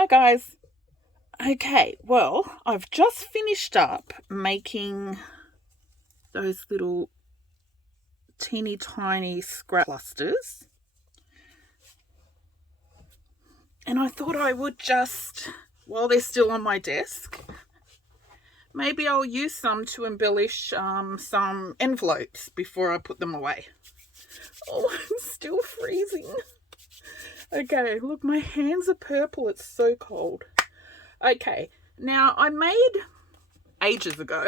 Hi guys. Okay, well, I've just finished up making those little teeny tiny scrap clusters. And I thought I would just, while they're still on my desk, maybe I'll use some to embellish some envelopes before I put them away. Oh, I'm still freezing. Okay, look, my hands are purple. It's so cold. Okay, now I made ages ago.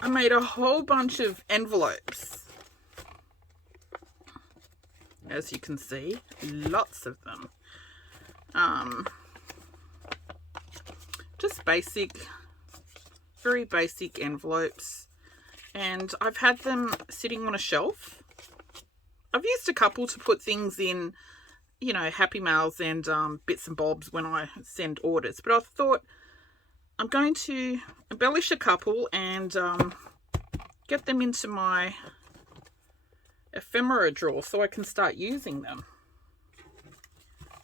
I made a whole bunch of envelopes. As you can see, lots of them. Just basic, very basic envelopes. And I've had them sitting on a shelf. I've used a couple to put things in, you know, Happy Mails and bits and bobs when I send orders. But I thought I'm going to embellish a couple and get them into my ephemera drawer so I can start using them.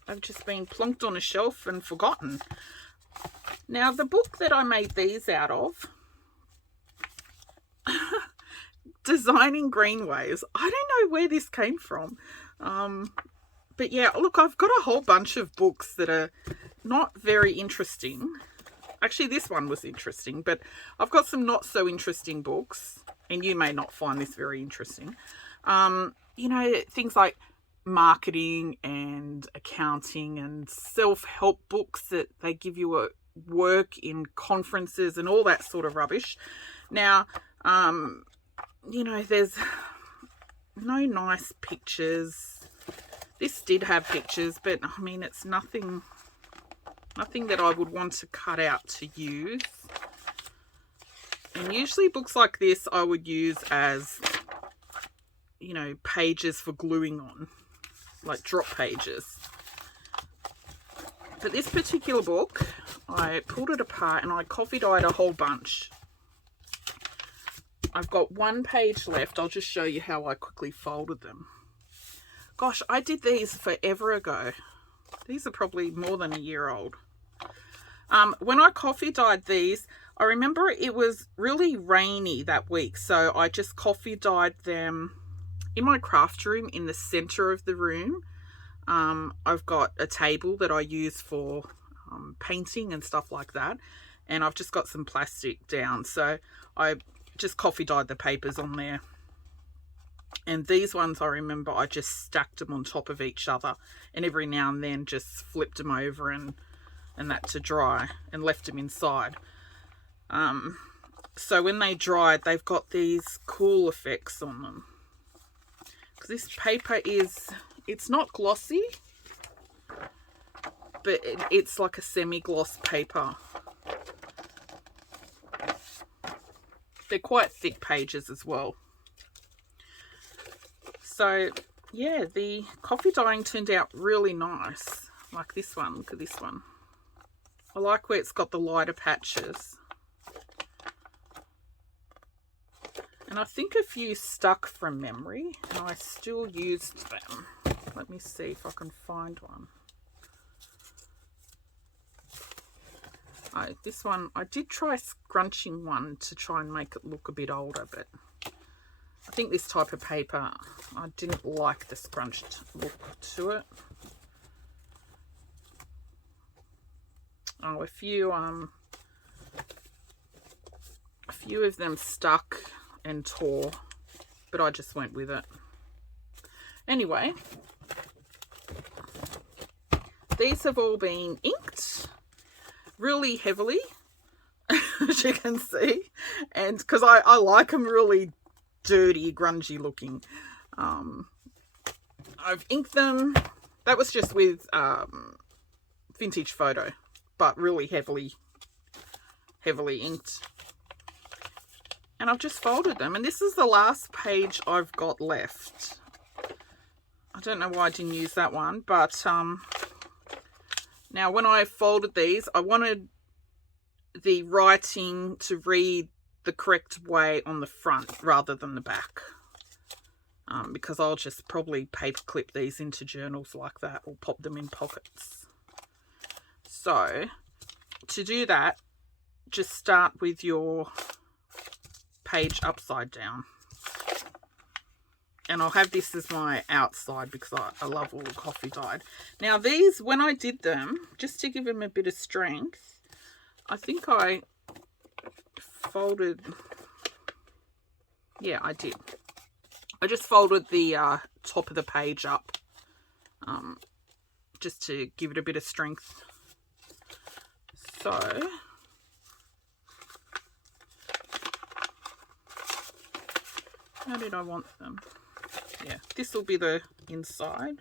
I've just been plonked on a shelf and forgotten. Now, the book that I made these out of, Designing Greenways, I don't know where this came from. But yeah, look, I've got a whole bunch of books that are not very interesting. Actually, this one was interesting, but I've got some not so interesting books, and you may not find this very interesting. You know, things like marketing and accounting and self-help books that they give you a work in conferences and all that sort of rubbish. Now, you know, there's no nice pictures. This did have pictures, but I mean, it's nothing that I would want to cut out to use. And usually books like this I would use as, you know, pages for gluing on, like drop pages. But this particular book, I pulled it apart and I coffee dyed a whole bunch. I've got one page left. I'll just show you how I quickly folded them. Gosh, I did these forever ago. These are probably more than a year old. When I coffee dyed these, I remember it was really rainy that week, so I just coffee dyed them in my craft room in the center of the room. I've got a table that I use for painting and stuff like that, and I've just got some plastic down, so I just coffee dyed the papers on there. And these ones, I remember I just stacked them on top of each other, and every now and then just flipped them over and that to dry and left them inside. So when they dried, they've got these cool effects on them. Because this paper it's not glossy, but it's like a semi-gloss paper. They're quite thick pages as well. So yeah, the coffee dyeing turned out really nice. Like this one, look at this one. I like where it's got the lighter patches. And I think a few stuck from memory, and I still used them. Let me see if I can find one. This one, I did try scrunching one to try and make it look a bit older, but I think this type of paper, I didn't like the scrunched look to it. Oh, a few of them stuck and tore, but I just went with it. Anyway, these have all been inked really heavily, as you can see, and because I like them really dirty, grungy looking. I've inked them. That was just with Vintage Photo, but really heavily inked. And I've just folded them, and this is the last page I've got left. I don't know why I didn't use that one, but now when I folded these, I wanted the writing to read the correct way on the front rather than the back. because I'll just probably paper clip these into journals like that or pop them in pockets. So to do that, just start with your page upside down. And I'll have this as my outside because I love all the coffee dyed. Now these, when I did them, just to give them a bit of strength, I think I folded, yeah, I did. I just folded the top of the page up just to give it a bit of strength. So how did I want them? Yeah, this will be the inside.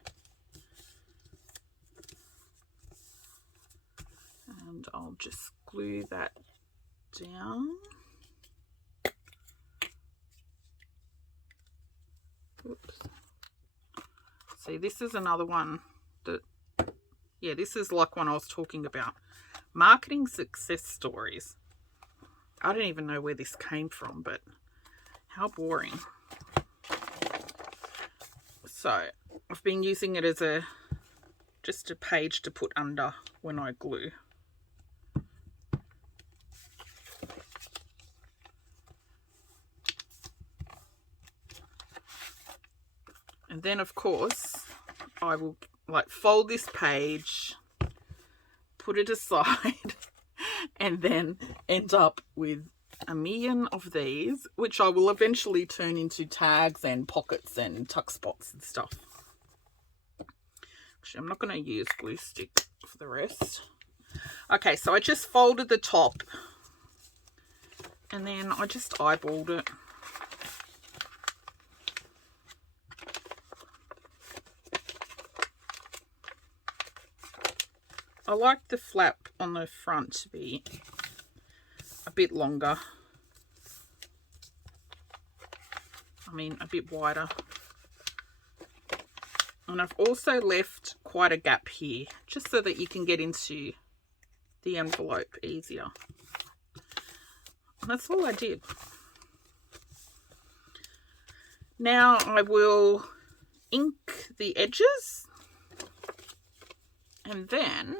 And I'll just glue that down. Oops. See, this is another one that, yeah, this is like one I was talking about. Marketing success stories. I don't even know where this came from, but how boring. So I've been using it as just a page to put under when I glue. And then of course I will like fold this page, put it aside, and then end up with a million of these, which I will eventually turn into tags and pockets and tuck spots and stuff. Actually, I'm not going to use glue stick for the rest. Okay, so I just folded the top and then I just eyeballed it. I like the flap on the front to be a bit longer. I mean, a bit wider. And I've also left quite a gap here, just so that you can get into the envelope easier. And that's all I did. Now I will ink the edges, and then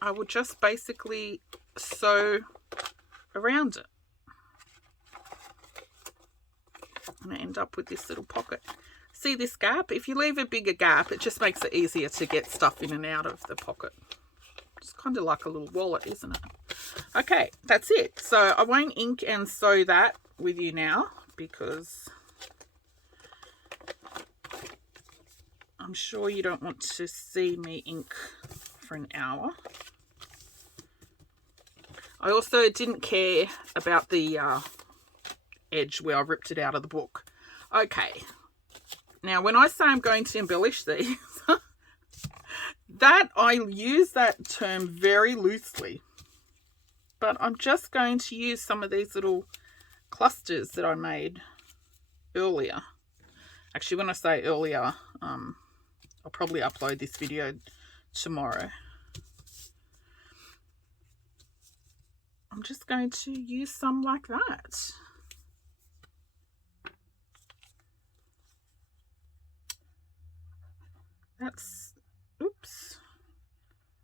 I will just basically sew around it. And I end up with this little pocket. See this gap? If you leave a bigger gap, it just makes it easier to get stuff in and out of the pocket. It's kind of like a little wallet, isn't it? Okay, that's it. So I won't ink and sew that with you now because I'm sure you don't want to see me ink for an hour. I also didn't care about the edge where I ripped it out of the book. Okay, now when I say I'm going to embellish these, that I use that term very loosely, but I'm just going to use some of these little clusters that I made earlier. Actually, when I say earlier, I'll probably upload this video tomorrow. I'm just going to use some like that. That's, oops,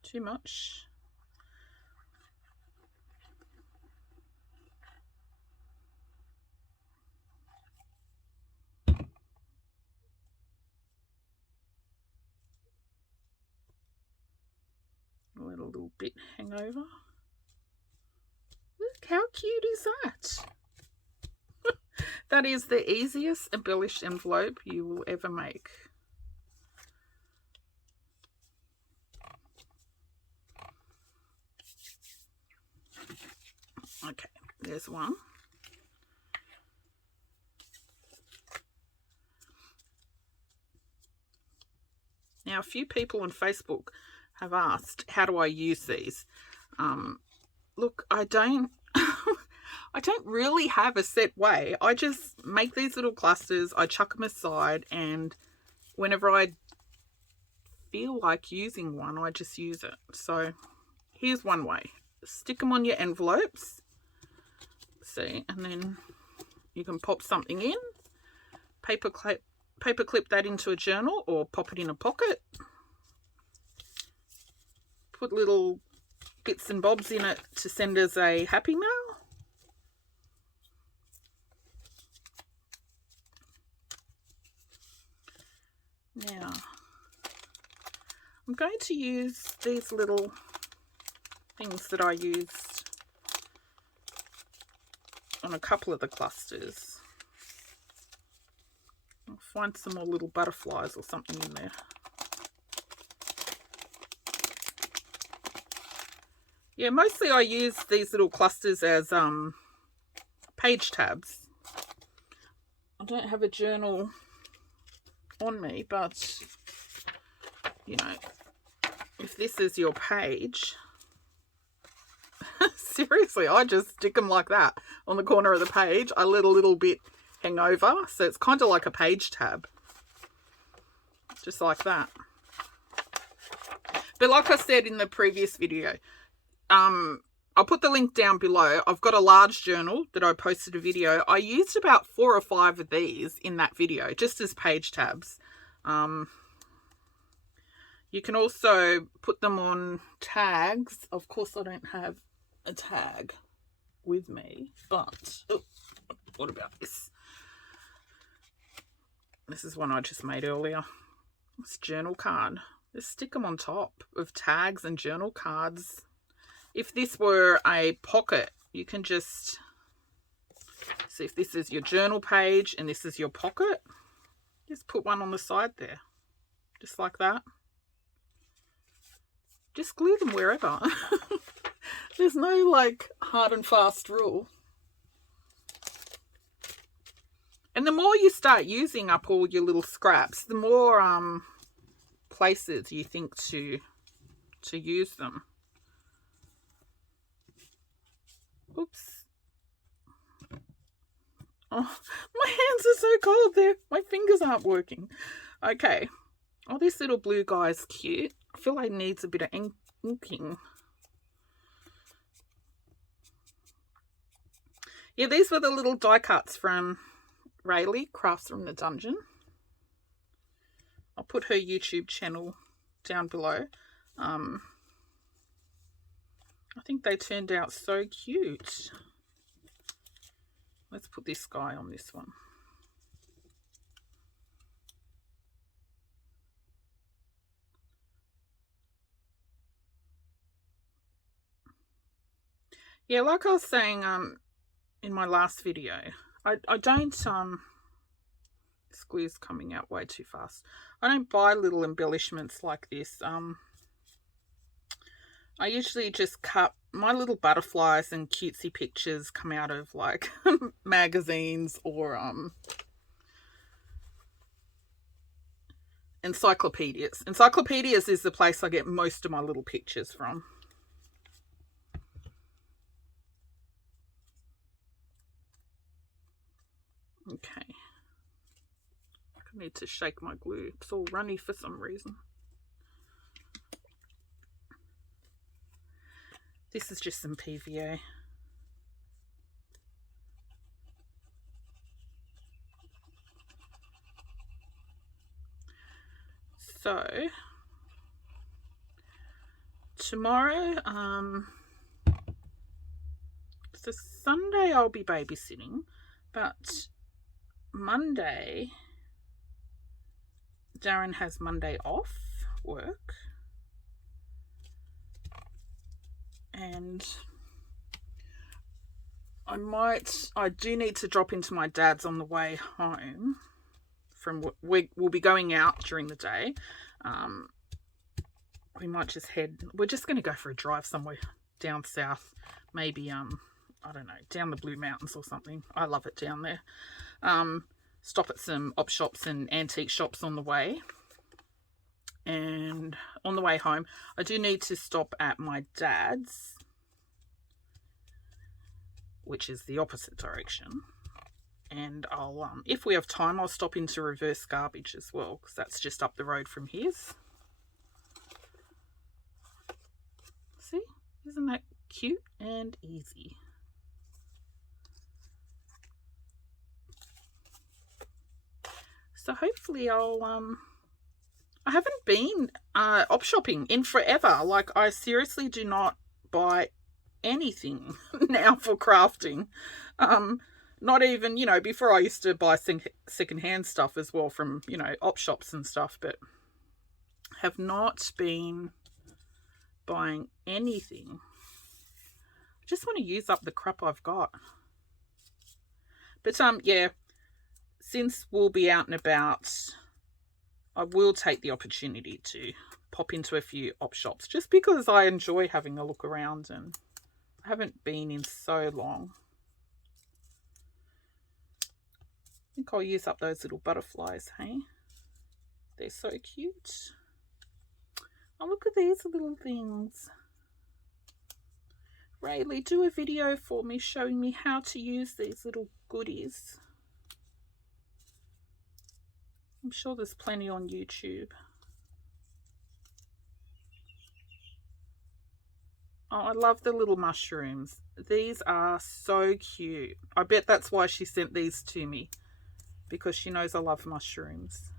too much. Let a little bit hang over. Look, how cute is that? That is the easiest embellished envelope you will ever make. Okay, there's one. Now, a few people on Facebook have asked, how do I use these? Look, I don't I don't really have a set way. I just make these little clusters, I chuck them aside, and whenever I feel like using one, I just use it. So here's one way. Stick them on your envelopes. See, and then you can pop something in, paper clip paper clip that into a journal or pop it in a pocket. Put little bits and bobs in it to send as a happy mail. Now, I'm going to use these little things that I used on a couple of the clusters. I'll find some more little butterflies or something in there. Yeah, mostly I use these little clusters as page tabs. I don't have a journal on me, but you know, if this is your page, seriously, I just stick them like that on the corner of the page. I let a little bit hang over, so it's kind of like a page tab, just like that. But like I said in the previous video, I'll put the link down below. I've got a large journal that I posted a video. I used about 4 or 5 of these in that video, just as page tabs. You can also put them on tags. Of course, I don't have a tag with me, but oh, what about this? This is one I just made earlier. It's a journal card. Just stick them on top of tags and journal cards. If this were a pocket, you can just see if this is your journal page and this is your pocket. Just put one on the side there, just like that. Just glue them wherever. There's no like hard and fast rule. And the more you start using up all your little scraps, the more places you think to use them. Oops. Oh, my hands are so cold there. My fingers aren't working. Okay. Oh, this little blue guy's cute. I feel like it needs a bit of inking. Yeah, these were the little die cuts from Raelie, Crafts from the Dungeon. I'll put her YouTube channel down below. I think they turned out so cute. Let's put this guy on this one. Yeah, like I was saying in my last video, I don't this glue's coming out way too fast. I don't buy little embellishments like this. I usually just cut my little butterflies and cutesy pictures come out of like magazines or encyclopedias. Encyclopedias is the place I get most of my little pictures from. Okay. I need to shake my glue. It's all runny for some reason. This is just some PVA. So tomorrow, so Sunday I'll be babysitting, but Monday, Darren has Monday off work. And I do need to drop into my dad's on the way home from we'll be going out during the day. We might just we're just going to go for a drive somewhere down south, maybe I don't know, down the Blue Mountains or something. I love it down there. Stop at some op shops and antique shops on the way. And on the way home, I do need to stop at my dad's, which is the opposite direction. And I'll, if we have time, I'll stop into Reverse Garbage as well, because that's just up the road from his. See? Isn't that cute and easy? So hopefully I haven't been op shopping in forever. Like, I seriously do not buy anything now for crafting. Not even, before I used to buy secondhand stuff as well from, op shops and stuff, but have not been buying anything. I just want to use up the crap I've got. But yeah, since we'll be out and about, I will take the opportunity to pop into a few op shops just because I enjoy having a look around, and I haven't been in so long. I think I'll use up those little butterflies, hey? They're so cute. Oh, look at these little things. Raelie, do a video for me showing me how to use these little goodies. I'm sure there's plenty on YouTube. Oh, I love the little mushrooms. These are so cute. I bet that's why she sent these to me, because she knows I love mushrooms.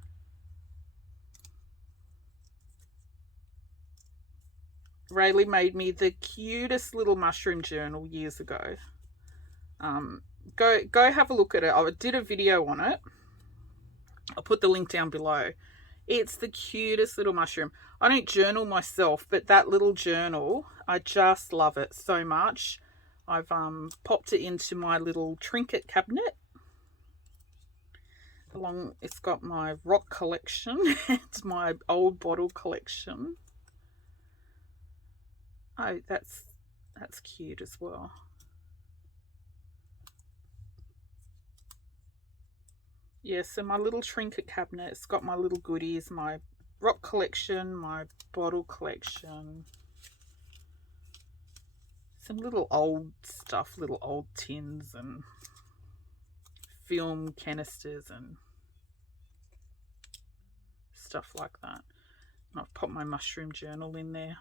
Raelie made me the cutest little mushroom journal years ago. Go have a look at it. I did a video on it. I'll put the link down below. It's the cutest little mushroom. I don't journal myself, but that little journal, I just love it so much. I've popped it into my little trinket cabinet. It's got my rock collection and my old bottle collection. Oh, that's cute as well. Yeah, so my little trinket cabinet, it's got my little goodies, my rock collection, my bottle collection, some little old stuff, little old tins and film canisters and stuff like that. And I've popped my mushroom journal in there.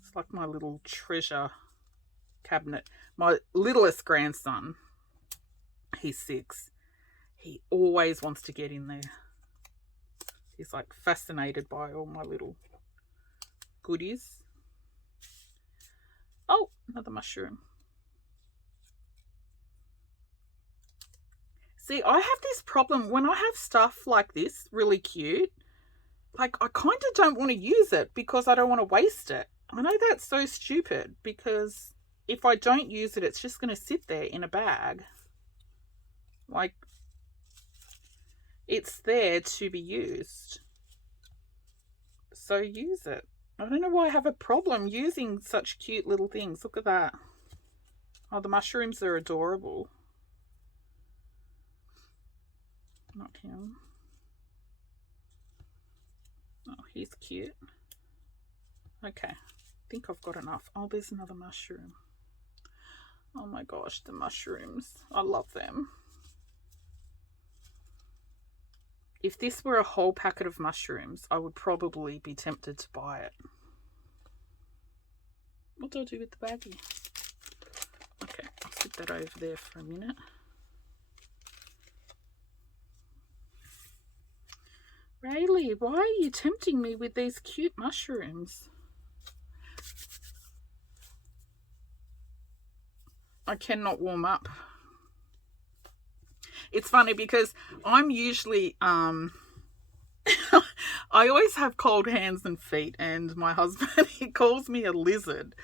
It's like my little treasure cabinet. My littlest grandson, he's 6. He always wants to get in there. He's like fascinated by all my little goodies. Oh, another mushroom. See, I have this problem when I have stuff like this, really cute. Like, I kind of don't want to use it because I don't want to waste it. I know that's so stupid, because if I don't use it, it's just going to sit there in a bag. Like, it's there to be used. So use it. I don't know why I have a problem using such cute little things. Look at that. Oh, the mushrooms are adorable. Not him. Oh, he's cute. Okay. I think I've got enough. Oh, there's another mushroom. Oh my gosh, the mushrooms. I love them. If this were a whole packet of mushrooms, I would probably be tempted to buy it. What do I do with the baggie? Okay, I'll stick that over there for a minute. Raelie, why are you tempting me with these cute mushrooms? I cannot warm up. It's funny because I'm usually I always have cold hands and feet, and my husband, he calls me a lizard.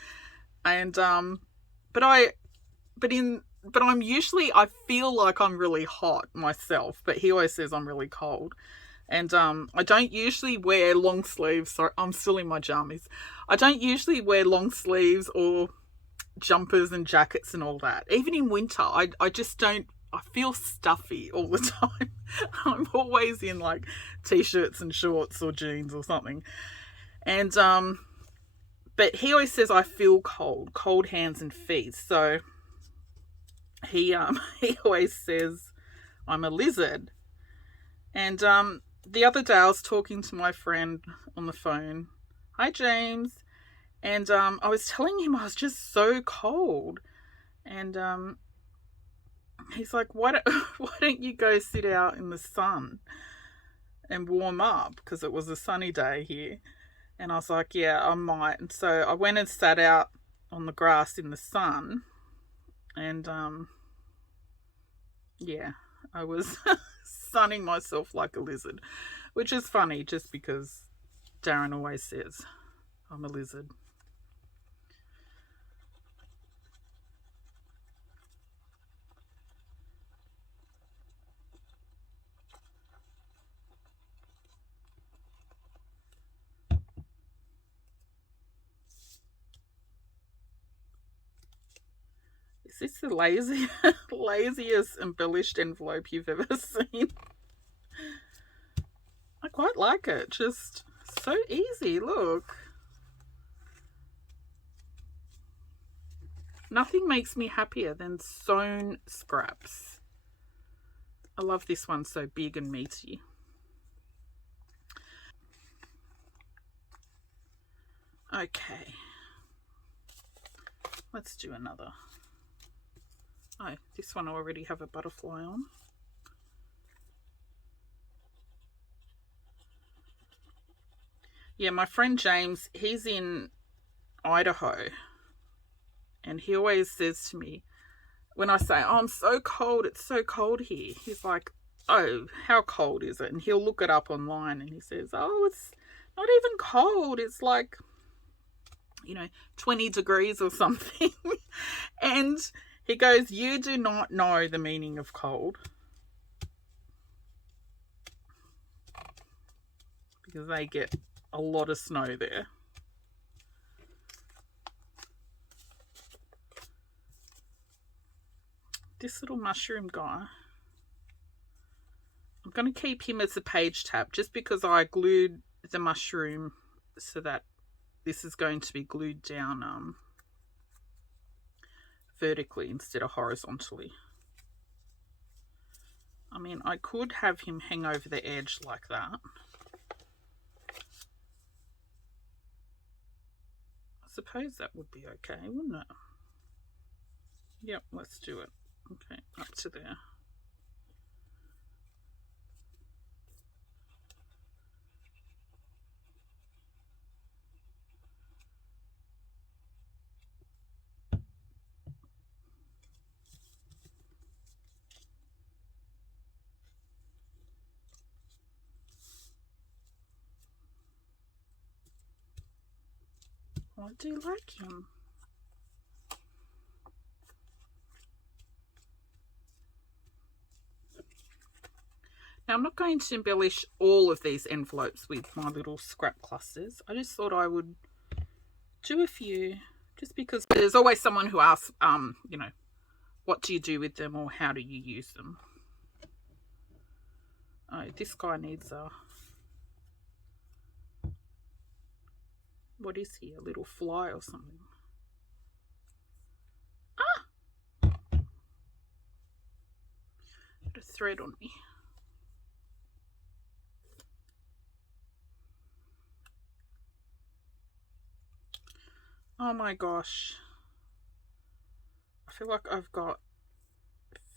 And but I'm usually, I feel like I'm really hot myself, but he always says I'm really cold. And I don't usually wear long sleeves. Sorry, I'm still in my jammies. I don't usually wear long sleeves or jumpers and jackets and all that. Even in winter, I just don't, I feel stuffy all the time. I'm always in like t-shirts and shorts or jeans or something. And but he always says I feel cold hands and feet. So he always says I'm a lizard. And the other day I was talking to my friend on the phone. Hi, James. And I was telling him I was just so cold. And he's like, why don't you go sit out in the sun and warm up? Because it was a sunny day here. And I was like, yeah, I might. And so I went and sat out on the grass in the sun. And yeah, I was sunning myself like a lizard, which is funny just because Darren always says I'm a lizard. Is this the laziest embellished envelope you've ever seen? I quite like it. Just so easy. Look. Nothing makes me happier than sewn scraps. I love this one, so big and meaty. Okay. Let's do another. Oh, this one I already have a butterfly on. Yeah, my friend James, he's in Idaho. And he always says to me, when I say, oh, I'm so cold, it's so cold here, he's like, oh, how cold is it? And he'll look it up online and he says, oh, it's not even cold. It's like, 20 degrees or something. And he goes, you do not know the meaning of cold. Because they get a lot of snow there. This little mushroom guy, I'm going to keep him as a page tab just because I glued the mushroom so that this is going to be glued down vertically instead of horizontally. I mean, I could have him hang over the edge like that. I suppose that would be okay, wouldn't it? Yep, let's do it. Okay, up to there. I do like him. Now, I'm not going to embellish all of these envelopes with my little scrap clusters. I just thought I would do a few, just because there's always someone who asks, what do you do with them or how do you use them? Oh, this guy needs a... What is he? A little fly or something? Ah! Got a thread on me. Oh my gosh. I feel like I've got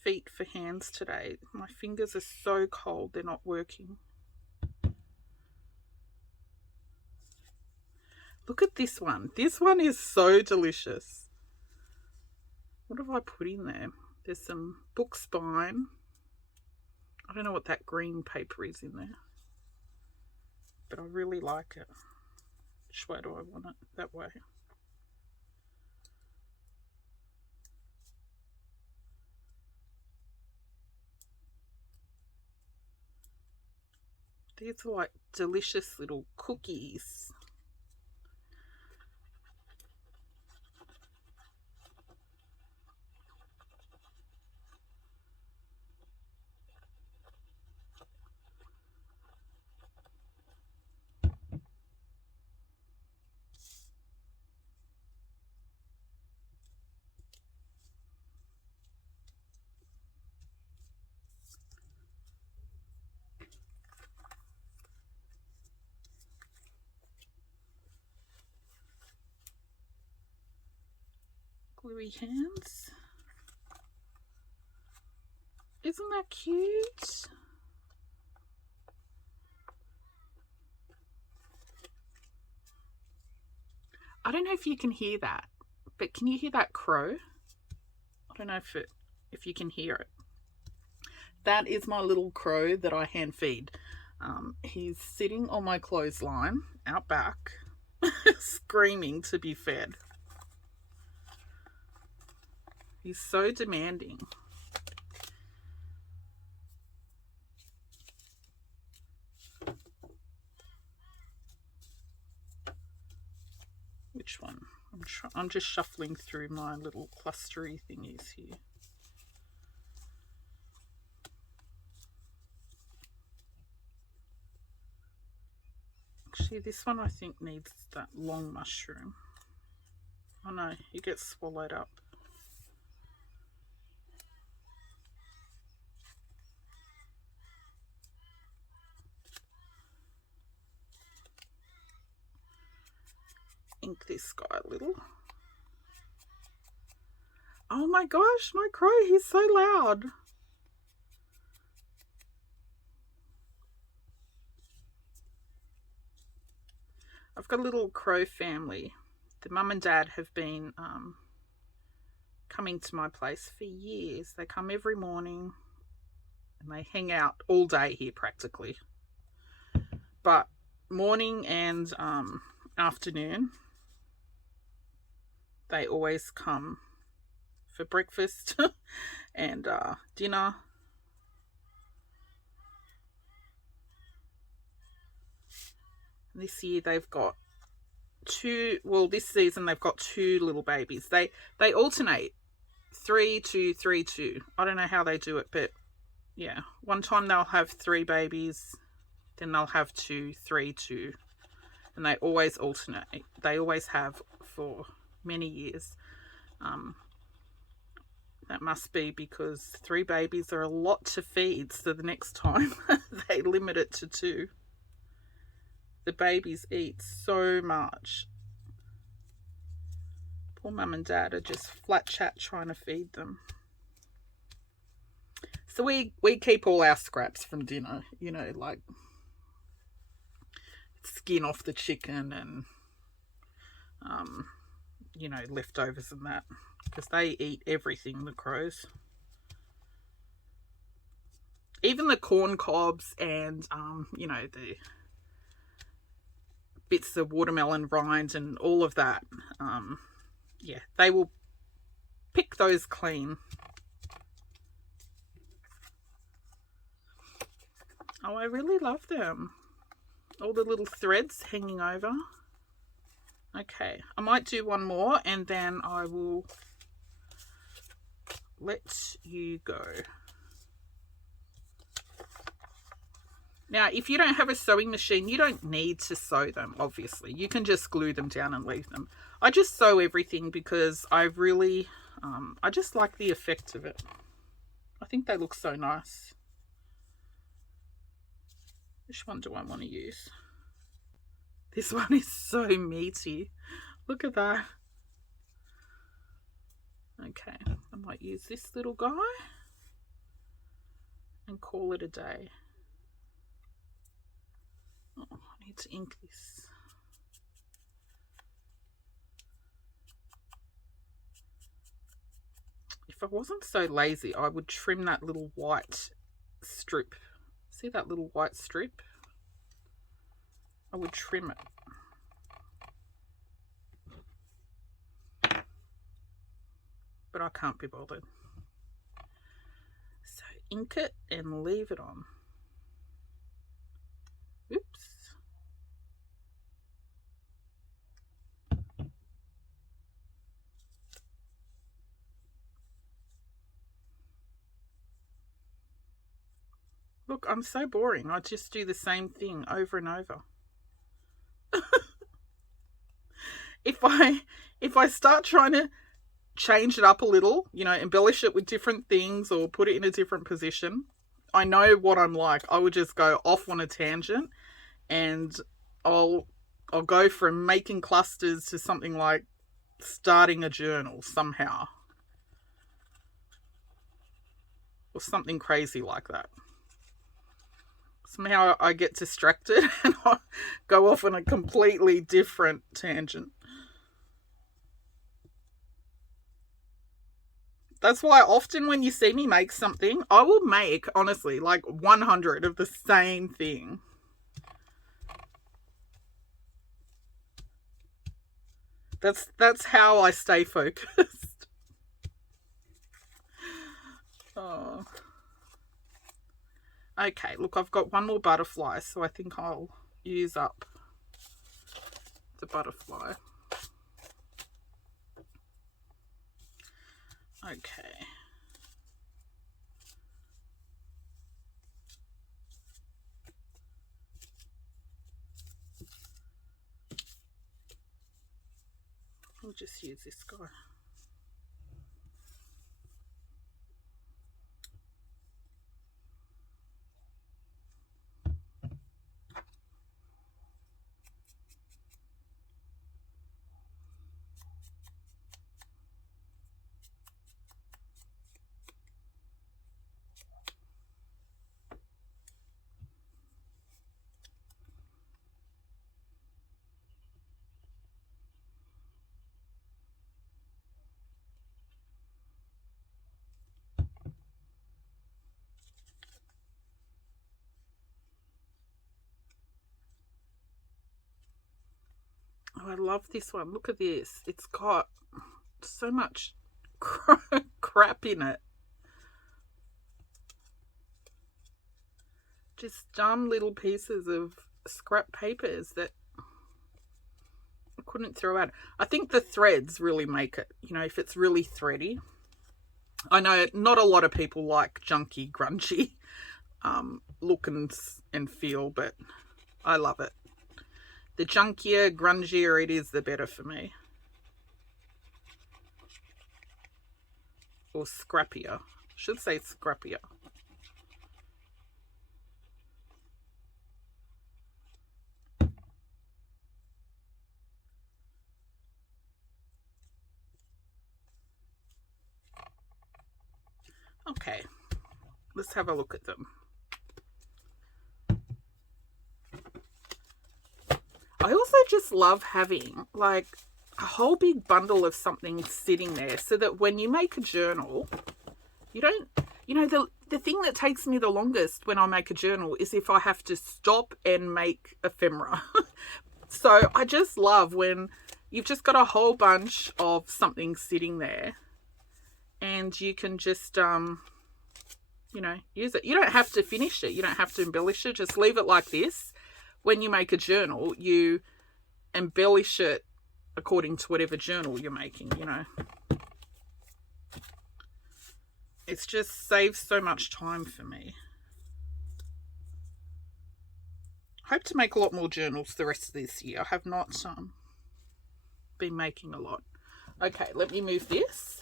feet for hands today. My fingers are so cold, they're not working. Look at this one. This one is so delicious. What have I put in there? There's some book spine. I don't know what that green paper is in there, but I really like it. Which way do I want it? That way. These are like delicious little cookies. Gluey hands. Isn't that cute? I don't know if you can hear that, but can you hear that crow? I don't know if you can hear it. That is my little crow that I hand feed. He's sitting on my clothesline out back, screaming to be fed. He's so demanding. Which one? I'm just shuffling through my little clustery thingies here. Actually, this one I think needs that long mushroom. Oh no, he gets swallowed up. Ink this guy a little. Oh my gosh, my crow, he's so loud. I've got a little crow family. The mum and dad have been coming to my place for years. They come every morning and they hang out all day here practically. But morning and afternoon, they always come for breakfast and dinner. This year they've got this season they've got 2 little babies. They alternate 3, 2, 3, 2. I don't know how they do it, but yeah, one time they'll have 3 babies, then they'll have 2, 3, 2, and they always alternate. They always have for many years. That must be because 3 babies are a lot to feed, so the next time they limit it to 2. The babies eat so much. Poor mum and dad are just flat chat trying to feed them. So we keep all our scraps from dinner, you know, like skin off the chicken and, you know, leftovers and that. Because they eat everything, the crows. Even the corn cobs and, you know, the bits of watermelon rind and all of that. Yeah, they will pick those clean. Oh, I really love them. All the little threads hanging over. Okay, I might do one more and then I will let you go. Now, if you don't have a sewing machine, you don't need to sew them, obviously. You can just glue them down and leave them. I just sew everything because I really, I just like the effect of it. I think they look so nice. Which one do I want to use? This one is so meaty. Look at that. Okay, I might use this little guy and call it a day. Oh, I need to ink this. If I wasn't so lazy, I would trim that little white strip. See that little white strip? I would trim it. But I can't be bothered. So ink it and leave it on. Oops. Look, I'm so boring. I just do the same thing over and over. If I start trying to change it up a little, you know, embellish it with different things or put it in a different position, I know what I'm like. I would just go off on a tangent and I'll go from making clusters to something like starting a journal somehow. or something crazy like that. Somehow I get distracted and I go off on a completely different tangent. That's why often when you see me make something, I will make, honestly, like 100 of the same thing. That's how I stay focused. Oh. Okay, look, I've got one more butterfly, so I think I'll use up the butterfly. Okay. We'll just use this guy. Oh, I love this one. Look at this. It's got so much crap in it. Just dumb little pieces of scrap papers that I couldn't throw out. I think the threads really make it, you know, if it's really thready. I know not a lot of people like junky, grungy look and feel, but I love it. The junkier, grungier it is, the better for me. Or scrappier. I should say scrappier. Okay, let's have a look at them. I also just love having like a whole big bundle of something sitting there so that when you make a journal, you don't, you know, the thing that takes me the longest when I make a journal is if I have to stop and make ephemera. So I just love when you've just got a whole bunch of something sitting there and you can just, you know, use it. You don't have to finish it. You don't have to embellish it. Just leave it like this. When you make a journal, you embellish it according to whatever journal you're making, you know. It's just saves so much time for me. I hope to make a lot more journals the rest of this year. I have not been making a lot. Okay, let me move this.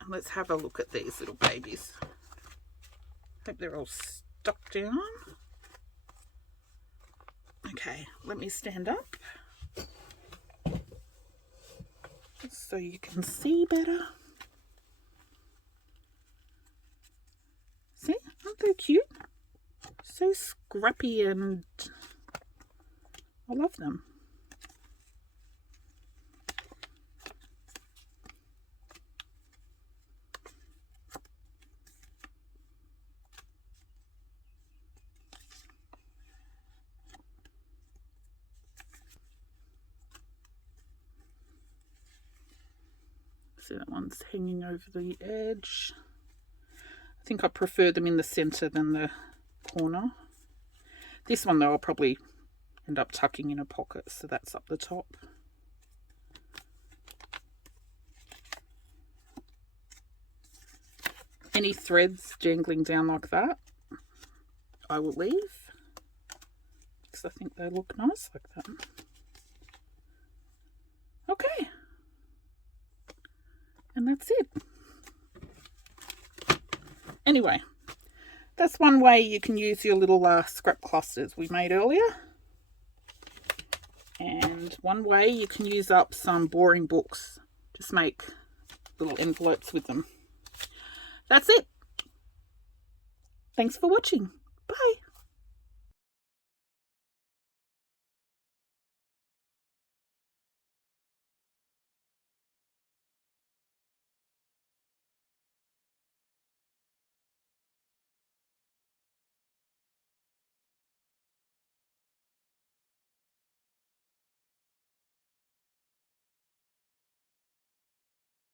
And let's have a look at these little babies. Hope they're all stuck down. Okay, let me stand up so you can see better. See, aren't they cute? So scrappy and I love them. See, that one's hanging over the edge. I think I prefer them in the center than the corner. This one though I'll probably end up tucking in a pocket, so that's up the top. Any threads dangling down like that I will leave because I think they look nice like that. Okay, and that's it. Anyway, that's one way you can use your little scrap clusters we made earlier. And one way you can use up some boring books. Just make little envelopes with them. That's it. Thanks for watching.